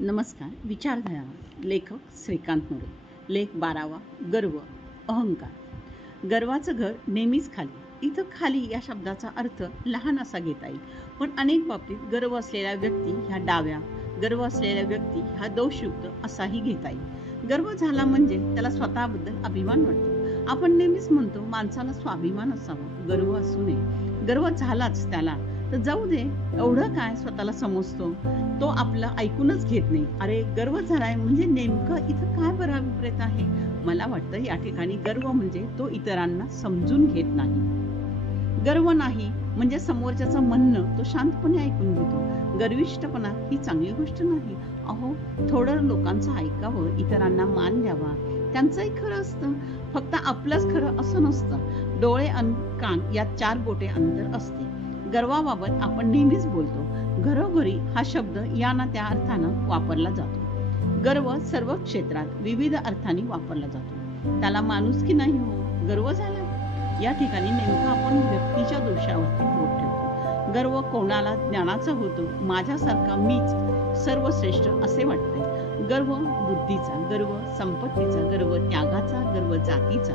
नमस्कार. विचारधारा. लेखक श्रीकांत मोरे. लेख 12वा. गर्व, अहंकार. गर्वाचं घर नेहमीच खाली. इथं खाली या शब्दाचा अर्थ लहान असा घेता येईल, पण अनेक बाबतीत गर्व असलेल्या व्यक्ती ह्या डाव्या, गर्व असलेल्या व्यक्ती ह्या दोषयुक्त असाही घेता येईल. गर्व झाला म्हणजे त्याला स्वतःबद्दल अभिमान वाटतो. आपण नेहमीच म्हणतो माणसाला स्वाभिमान असावा, गर्व असू नये. गर्व झालाच त्याला तर जाऊ दे, एवढं काय स्वतःला समजतो, तो आपलं ऐकूनच घेत नाही. अरे गर्व झालाय म्हणजे नेमकं इथं काय बरं अभिप्रेत आहे? मला वाटतं या ठिकाणी गर्व म्हणजे तो इतरांना समजून घेत नाही. गर्व नाही म्हणजे समोरच्याचं म्हणणं तो शांतपणे ऐकून घेतो. गर्विष्ठपणा ही चांगली गोष्ट नाही. अहो, थोडं लोकांचं ऐकावं, इतरांना मान द्यावा, त्यांचंही खरं असतं. फक्त आपलंच खरं असं नसतं. डोळे अन कान यात 4 बोटे अंतर असते. गर्वाबाबत आपण नेहमीच बोलतो. घरोघरी हा शब्द या ना त्या अर्थानं वापरला जातो. गर्व सर्व क्षेत्रात विविध अर्थाने वापरला जातो. त्याला माणुसकी नाही हो, गर्व झाला. या ठिकाणी नेमकं आपण व्यक्तीच्या दोषावरती बोट ठेवतो. गर्व कोणाला ज्ञानाचा होतो, माझ्यासारखा मीच सर्वश्रेष्ठ असे वाटते. गर्व बुद्धीचा, गर्व संपत्तीचा, गर्व त्यागाचा, गर्व जातीचा,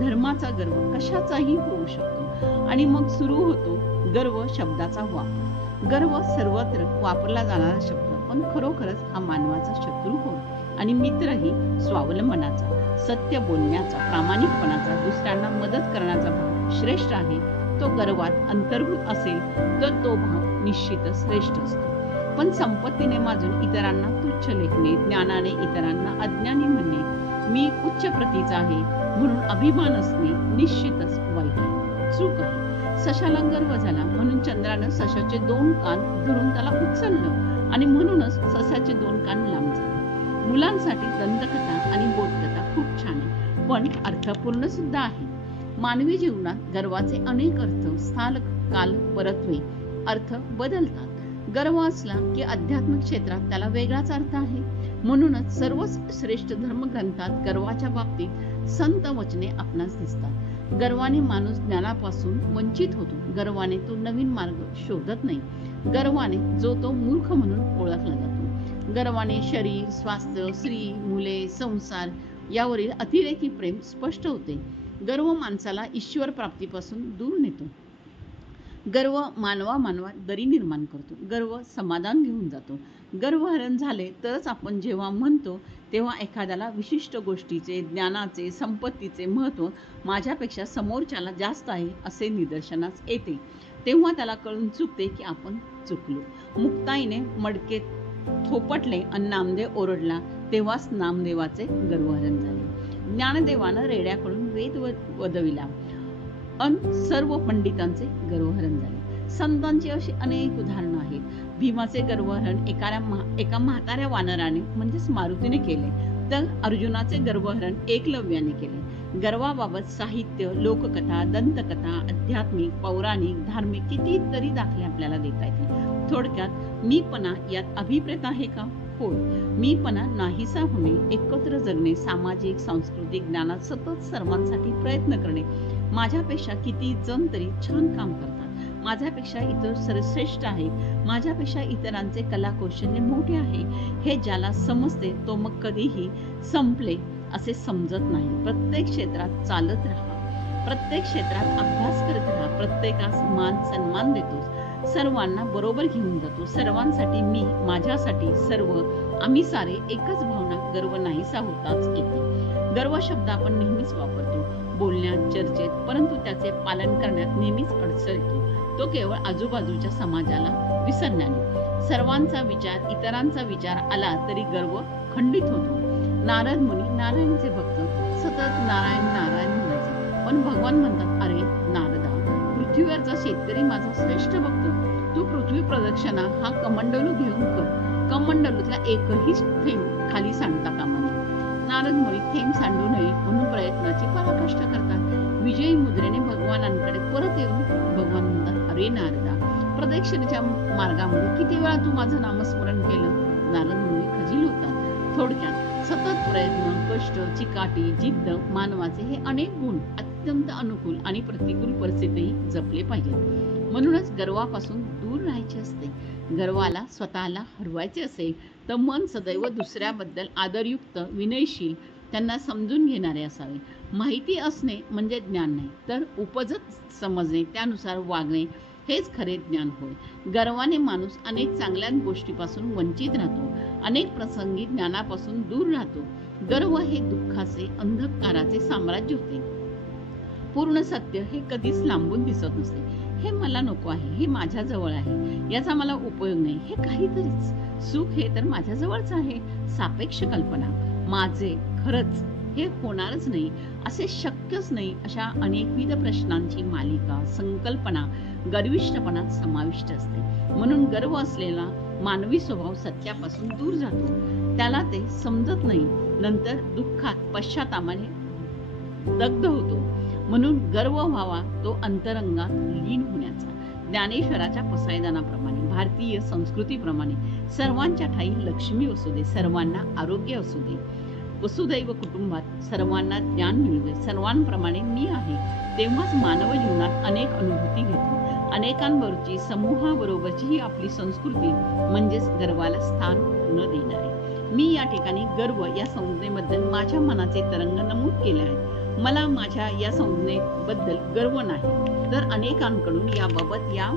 धर्माचा, गर्व कशाचाही होऊ शकतो. आणि मग सुरू होतो गर्व शब्दाचा वापर. गर्व सर्वत्र वापरला जाणारा शब्द, पण खरोखरच हा मानवाचा शत्रू होय आणि मित्रही. स्वावलंबनाचा, सत्य बोलण्याचा, प्रामाणिकपणाचा, दुसऱ्यांना मदत करण्याचा भाव श्रेष्ठ आहे. तो गर्वात अंतर्भूत असेल तर तो भाव निश्चितच श्रेष्ठ असतो. पण संपत्तीने माजून इतरांना तुच्छ लेखणे, ज्ञानाने इतरांना अज्ञानी म्हणणे, मी उच्च प्रतीचा आहे म्हणून अभिमान असणे निश्चितच वाईट आहे, चूक आहे. सशाला गर्व झाला म्हणून चंद्रानं सशाचे 2 कान धरून त्याला उचललं आणि म्हणूनच सशाचे 2 कान लांब झाले. मुलांसाठी दंतकथा आणि बोधकथा खूप छान आहे, पण अर्थपूर्ण सुद्धा आहे. मानवी जीवनात गर्वाचे अनेक अर्थ, स्थान, काल, परत्वे अर्थ बदलतात. गर्व असला की आध्यात्मिक क्षेत्रात त्याला वेगळाच अर्थ आहे. म्हणूनच सर्वच श्रेष्ठ धर्मग्रंथात गर्वाच्या बाबतीत संत वचने आपणास दिसतात. गर्वाने माणूस ज्ञानापासून वंचित होतो. गर्वाने तो नवीन मार्ग शोधत नाही. गर्वाने जो तो मूर्ख म्हणून ओळखला जातो. गर्वाने शरीर, स्वास्थ्य, स्त्री, मुले, संसार यावरील अतिरेकी प्रेम स्पष्ट होते. गर्व माणसाला ईश्वर प्राप्तीपासून दूर नेतो. गर्व मानवात दरी निर्माण करतो. गर्व समाधान घेऊन जातो. गर्वहरण झाले तरच आपण जेव्हा म्हणतो तेव्हा एखाद्याला विशिष्ट गोष्टीचे, ज्ञानाचे, संपत्तीचे महत्त्व माझ्यापेक्षा समोरच्याला जास्त आहे असे निदर्शनास येते. तेव्हा त्याला कळून चुकते की आपण चुकलो. मुक्ताईने मडके थोपटले आणि नामदेव ओरडला, तेव्हाच नामदेवाचे गर्वहरण झाले. ज्ञानदेवानं रेड्याकडून वेद वदविला अन सर्व पंडितांचे गर्वहरण झाले. संतांची अशी अनेक उदाहरणं आहेत. भीमाचे गर्वहरण एका म्हाताऱ्या वानराने म्हणजेच मारुतीने केले, तर अर्जुनाचे गर्वहरण एकलव्याने केले. गर्वाबाबत साहित्य, लोककथा, दंतकथा, आध्यात्मिक, पौराणिक, धार्मिक कितीतरी दाखले आपल्याला देता येतील. थोडक्यात मीपणा यात अभिप्रेत आहे का? होय. मीपणा नाहीसा होणे, एकत्र जगणे, सामाजिक, सांस्कृतिक ज्ञानात सतत सर्वांसाठी प्रयत्न करणे. माझ्यापेक्षा किती जण तरी छान काम करतात, माझ्यापेक्षा इतर सर्वश्रेष्ठ आहेत, माझ्यापेक्षा इतरांचे कलाकौशल्य मोठे आहे, हे ज्याला समजते तो मग कधीही संपले असे समजत नाही. प्रत्येक क्षेत्रात चालत राहा, प्रत्येक क्षेत्रात अभ्यास करत राहा, प्रत्येकास मान सन्मान देतो, सर्वांना बरोबर घेऊन जातो. सर्वांसाठी मी, माझ्यासाठी सर्व, आम्ही सारे एकच भावना गर्व नाहीसा होताच येते. गर्व शब्द आपण नेहमीच वापरतो, बोलण्यात, चर्चेत, परंतु त्याचे पालन करण्यात नेहमीच अडचण येतो. तो केवळ आजूबाजूच्या समाजाला विसरण्याने. सर्वांचा विचार, इतरांचा विचार आला तरी गर्व खंडित होतो. नारद मुनी, नारायणचे भक्त, सतत नारायण नारायण म्हणायचे, पण भगवान म्हणतात, अरे नारदा, पृथ्वीवरचा शेतकरी माझा श्रेष्ठ भक्त, तू पृथ्वी प्रदक्षिणा हा कमंडलू घेऊन कर. कमंडलूतला एकही थेंब खाली सांडता कामा नये. नारद मुनी थेंब सांडू नये म्हणून प्रयत्नाची पराकाष्ठा करतात. विजयी मुद्रेने भगवानांकडे परत येऊन भगवान म्हणतात, अरे नारदा, प्रदक्षिणेच्या मार्गामध्ये किती वेळा तू माझं नामस्मरण केलं? नारद मुनी खजील होतात. थोडक्यात सतत प्रयत्न, कष्ट, चिकाटी, जिद्द, मानवाचे हे अनेक गुण अत्यंत अनुकूल आणि प्रतिकूल परिस्थितीही जपले पाहिजेत. म्हणूनच गर्वापासून दूर राहायचे असते. गर्वाला स्वतःला हरवायचे असेल तर मन सदैव दुसऱ्याबद्दल आदरयुक्त, विनयशील, त्यांना समजून घेणारे असावे. माहिती असणे म्हणजे ज्ञान नाही, तर उपजत समजणे, त्यानुसार वागणे हेच खरे ज्ञान होय. गर्वाने माणूस अनेक चांगल्या गोष्टीपासून वंचित राहतो, अनेक प्रसंगी ज्ञानापासून दूर राहतो. गर्व हे दुःखाचे, अंधकाराचे साम्राज्य होते. पूर्ण सत्य हे कधीच लांबून दिसत नसते. हे मला नको आहे, हे माझ्या जवळ आहे, याचा मला उपयोग नाही, हे काहीतरीच. सुख हे तर माझ्या जवळच आहे. सापेक्ष कल्पना, माझे, खरंच हे होणारच नाही, असे शक्यच नाही, अशा अनेकविध प्रश्नांची मालिका, संकल्पना गर्विष्ठपणात समाविष्ट असते. म्हणून गर्व असलेला मानवी स्वभाव सत्यापासून दूर जातो. त्याला ते समजत नाही, नंतर दुःखात, पश्चातापाने दग्ध होतो. म्हणून गर्व व्हावा तो अंतरंगात लीन होण्याचा. ज्ञानेश्वराच्या पसायदानाप्रमाणे, भारतीय संस्कृतीप्रमाणे सर्वांच्या ठाई लक्ष्मी असू दे, सर्वांना आरोग्य असू दे, वसुदैव कुटुंबात सर्वांना ज्ञान मिळू दे, सर्वांप्रमाणे मी आहे. तेव्हाच मानव जीवनात अनेक अनुभूती घेतो. अनेकांबरोबरची, समूहाबरोबरची ही आपली संस्कृती म्हणजेच गर्वाला स्थान न देणारी. मी या ठिकाणी गर्व या संज्ञेबद्दल माझ्या मनाचे तरंग नमूद केले आहेत. मला माझ्या या संज्ञेबद्दल गर्व नाही, तर अनेकांकडून याबाबत, या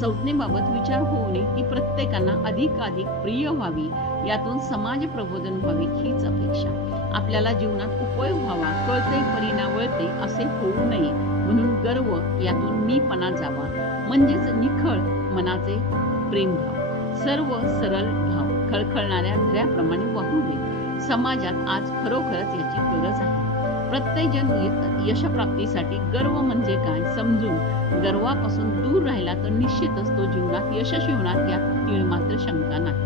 संज्ञेबाबत विचार होऊ नये, ती प्रत्येकांना अधिकाधिक प्रिय व्हावी, यातून समाज प्रबोधन व्हावे हीच अपेक्षा. आपल्याला जीवनात उपयोग व्हावा, कळते परिणाम वळते असे होऊ नये, म्हणून गर्व यातून मीपणा जावा, म्हणजेच निखळ मनाचे प्रेमभाव, सर्व सरळ भाव खळखळणाऱ्या झऱ्याप्रमाणे वाहू दे. समाजात आज खरोखरच याची गरज आहे. प्रत्येकजण यशप्राप्तीसाठी गर्व म्हणजे काय समजून गर्वापासून दूर राहिला तर निश्चितच तो जीवनात यशस्वी होणार, यात तीळ मात्र शंका नाही.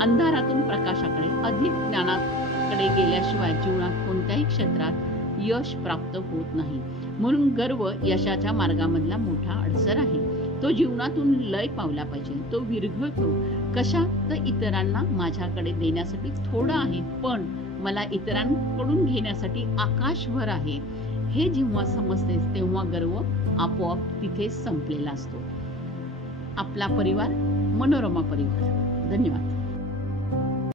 अंधारातून प्रकाशाकडे, अधिक ज्ञानाकडे गेल्याशिवाय जीवनात कोणत्याही क्षेत्रात यश प्राप्त होत नाही. म्हणून गर्व यशाच्या मार्गामधला मोठा अडसर आहे. तो जीवनातून लय पावला पाहिजे. तो विरघळतो कशा, तर इतरांना माझ्याकडे देण्यासाठी थोडं आहे, पण मला इतरांकडून घेण्यासाठी आकाशभर आहे, हे जेव्हा समजते तेव्हा गर्व आपोआप तिथेच संपलेला असतो. आपला परिवार, मनोरमा परिवार. धन्यवाद.